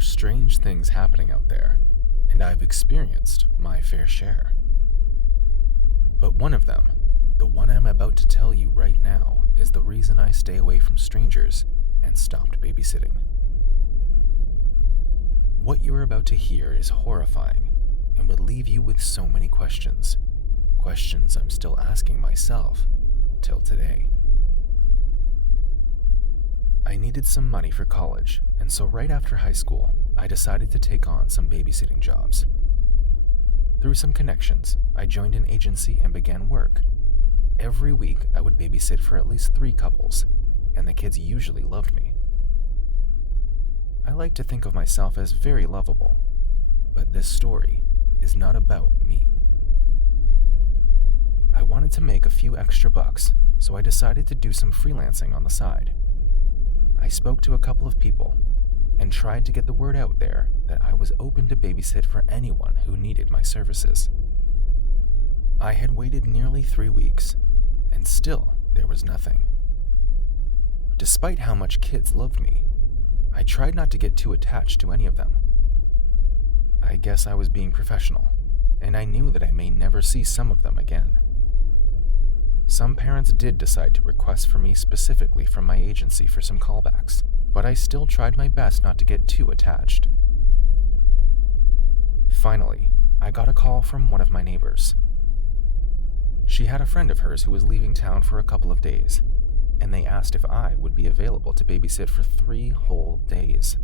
are strange things happening out there, and I've experienced my fair share. But one of them, the one I'm about to tell you right now, is the reason I stay away from strangers and stopped babysitting. What you're about to hear is horrifying and would leave you with so many questions. Questions I'm still asking myself till today. I needed some money for college, and so right after high school, I decided to take on some babysitting jobs. Through some connections, I joined an agency and began work. Every week, I would babysit for at least 3 couples, and the kids usually loved me. I like to think of myself as very lovable, but this story is not about me. I wanted to make a few extra bucks, so I decided to do some freelancing on the side. I spoke to a couple of people and tried to get the word out there that I was open to babysit for anyone who needed my services. I had waited nearly 3 weeks, and still there was nothing. Despite how much kids loved me, I tried not to get too attached to any of them. I guess I was being professional, and I knew that I may never see some of them again. Some parents did decide to request for me specifically from my agency for some callbacks, but I still tried my best not to get too attached. Finally, I got a call from one of my neighbors. She had a friend of hers who was leaving town for a couple of days, and they asked if I would be available to babysit for 3 whole days.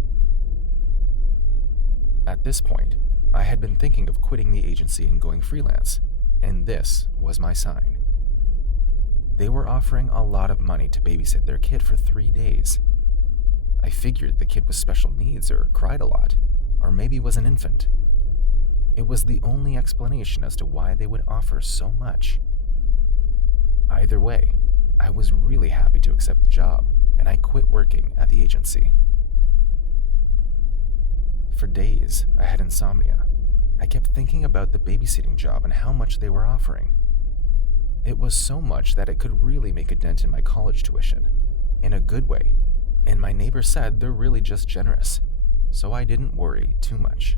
At this point, I had been thinking of quitting the agency and going freelance, and this was my sign. They were offering a lot of money to babysit their kid for 3 days. I figured the kid was special needs or cried a lot, or maybe was an infant. It was the only explanation as to why they would offer so much. Either way, I was really happy to accept the job, and I quit working at the agency. For days, I had insomnia. I kept thinking about the babysitting job and how much they were offering. It was so much that it could really make a dent in my college tuition, in a good way, and my neighbor said they're really just generous, so I didn't worry too much.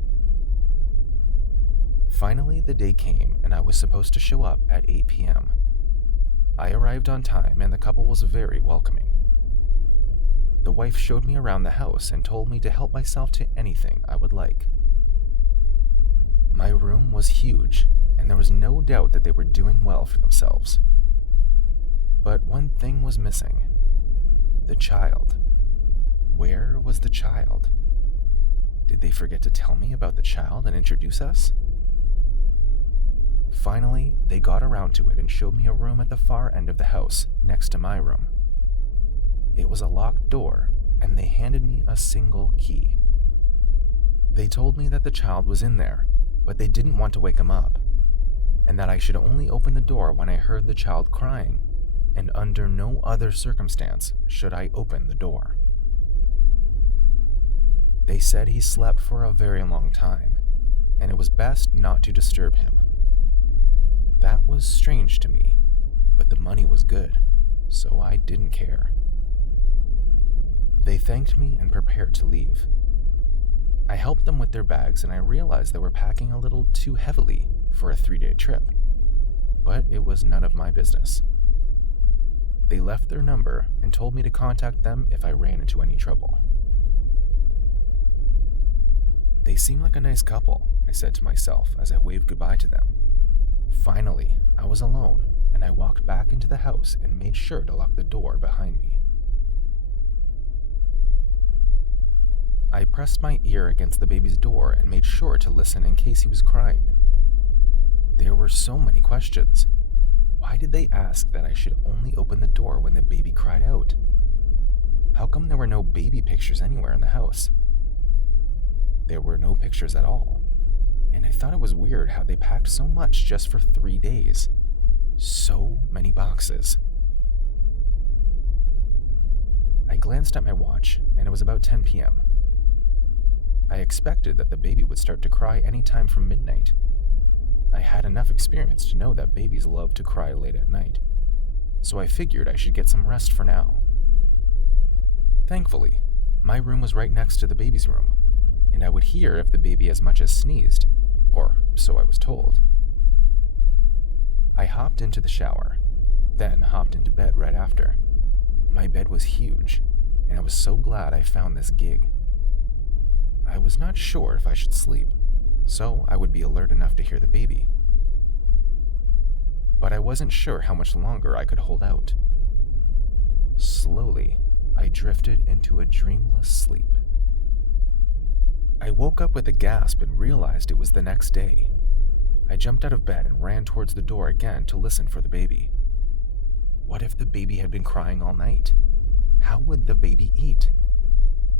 Finally, the day came and I was supposed to show up at 8 p.m. I arrived on time and the couple was very welcoming. The wife showed me around the house and told me to help myself to anything I would like. My room was huge, and there was no doubt that they were doing well for themselves. But one thing was missing: the child. Where was the child? Did they forget to tell me about the child and introduce us? Finally, they got around to it and showed me a room at the far end of the house, next to my room. It was a locked door, and they handed me a single key. They told me that the child was in there, but they didn't want to wake him up, and that I should only open the door when I heard the child crying, and under no other circumstance should I open the door. They said he slept for a very long time, and it was best not to disturb him. That was strange to me, but the money was good, so I didn't care. They thanked me and prepared to leave. I helped them with their bags, and I realized they were packing a little too heavily for a 3-day trip, but it was none of my business. They left their number and told me to contact them if I ran into any trouble. They seem like a nice couple, I said to myself as I waved goodbye to them. Finally, I was alone, and I walked back into the house and made sure to lock the door behind me. I pressed my ear against the baby's door and made sure to listen in case he was crying. There were so many questions. Why did they ask that I should only open the door when the baby cried out? How come there were no baby pictures anywhere in the house? There were no pictures at all, and I thought it was weird how they packed so much just for 3 days. So many boxes. I glanced at my watch, and it was about 10 p.m. I expected that the baby would start to cry any time from midnight. I had enough experience to know that babies love to cry late at night, so I figured I should get some rest for now. Thankfully, my room was right next to the baby's room, and I would hear if the baby as much as sneezed, or so I was told. I hopped into the shower, then hopped into bed right after. My bed was huge, and I was so glad I found this gig. I was not sure if I should sleep, so I would be alert enough to hear the baby. But I wasn't sure how much longer I could hold out. Slowly, I drifted into a dreamless sleep. I woke up with a gasp and realized it was the next day. I jumped out of bed and ran towards the door again to listen for the baby. What if the baby had been crying all night? How would the baby eat?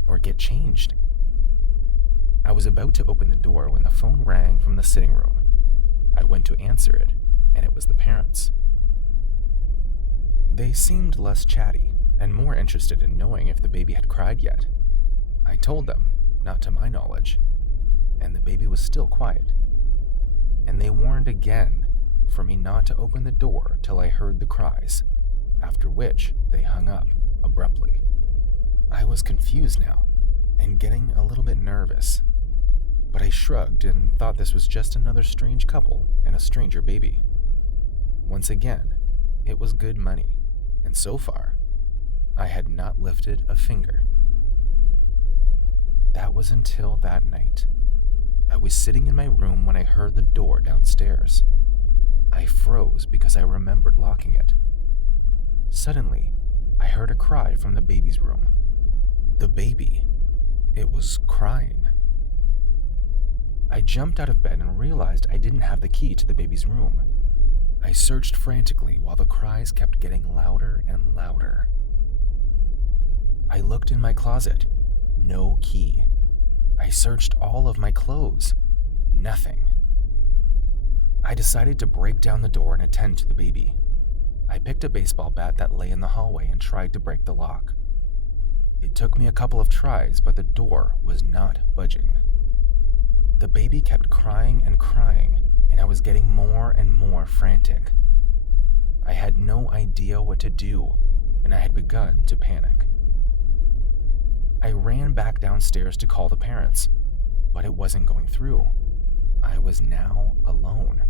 Or get changed? I was about to open the door when the phone rang from the sitting room. I went to answer it, and it was the parents. They seemed less chatty and more interested in knowing if the baby had cried yet. I told them, not to my knowledge, and the baby was still quiet. And they warned again for me not to open the door till I heard the cries, after which they hung up abruptly. I was confused now and getting a little bit nervous, but I shrugged and thought this was just another strange couple and a stranger baby. Once again, it was good money, and so far, I had not lifted a finger. That was until that night. I was sitting in my room when I heard the door downstairs. I froze because I remembered locking it. Suddenly, I heard a cry from the baby's room. The baby. It was crying. I jumped out of bed and realized I didn't have the key to the baby's room. I searched frantically while the cries kept getting louder and louder. I looked in my closet. No key. I searched all of my clothes. Nothing. I decided to break down the door and attend to the baby. I picked a baseball bat that lay in the hallway and tried to break the lock. It took me a couple of tries, but the door was not budging. The baby kept crying, and I was getting more and more frantic. I had no idea what to do, and I had begun to panic. I ran back downstairs to call the parents, but it wasn't going through. I was now alone.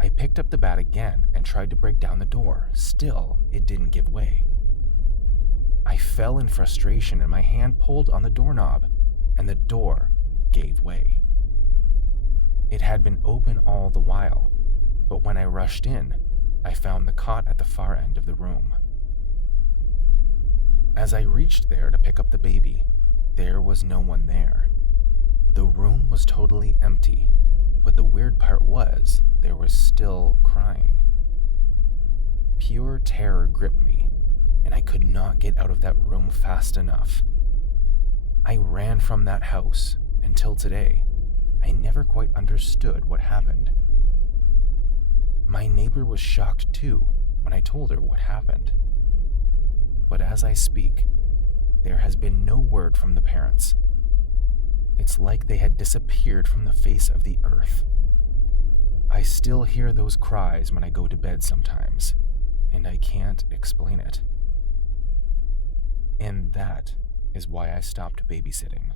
I picked up the bat again and tried to break down the door. Still, it didn't give way. I fell in frustration and my hand pulled on the doorknob, and the door gave way. It had been open all the while, but when I rushed in, I found the cot at the far end of the room. As I reached there to pick up the baby, there was no one there. The room was totally empty, but the weird part was there was still crying. Pure terror gripped me, and I could not get out of that room fast enough. I ran from that house until today. I never quite understood what happened. My neighbor was shocked too when I told her what happened. But as I speak, there has been no word from the parents. It's like they had disappeared from the face of the earth. I still hear those cries when I go to bed sometimes, and I can't explain it. And that is why I stopped babysitting.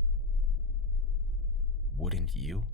Wouldn't you?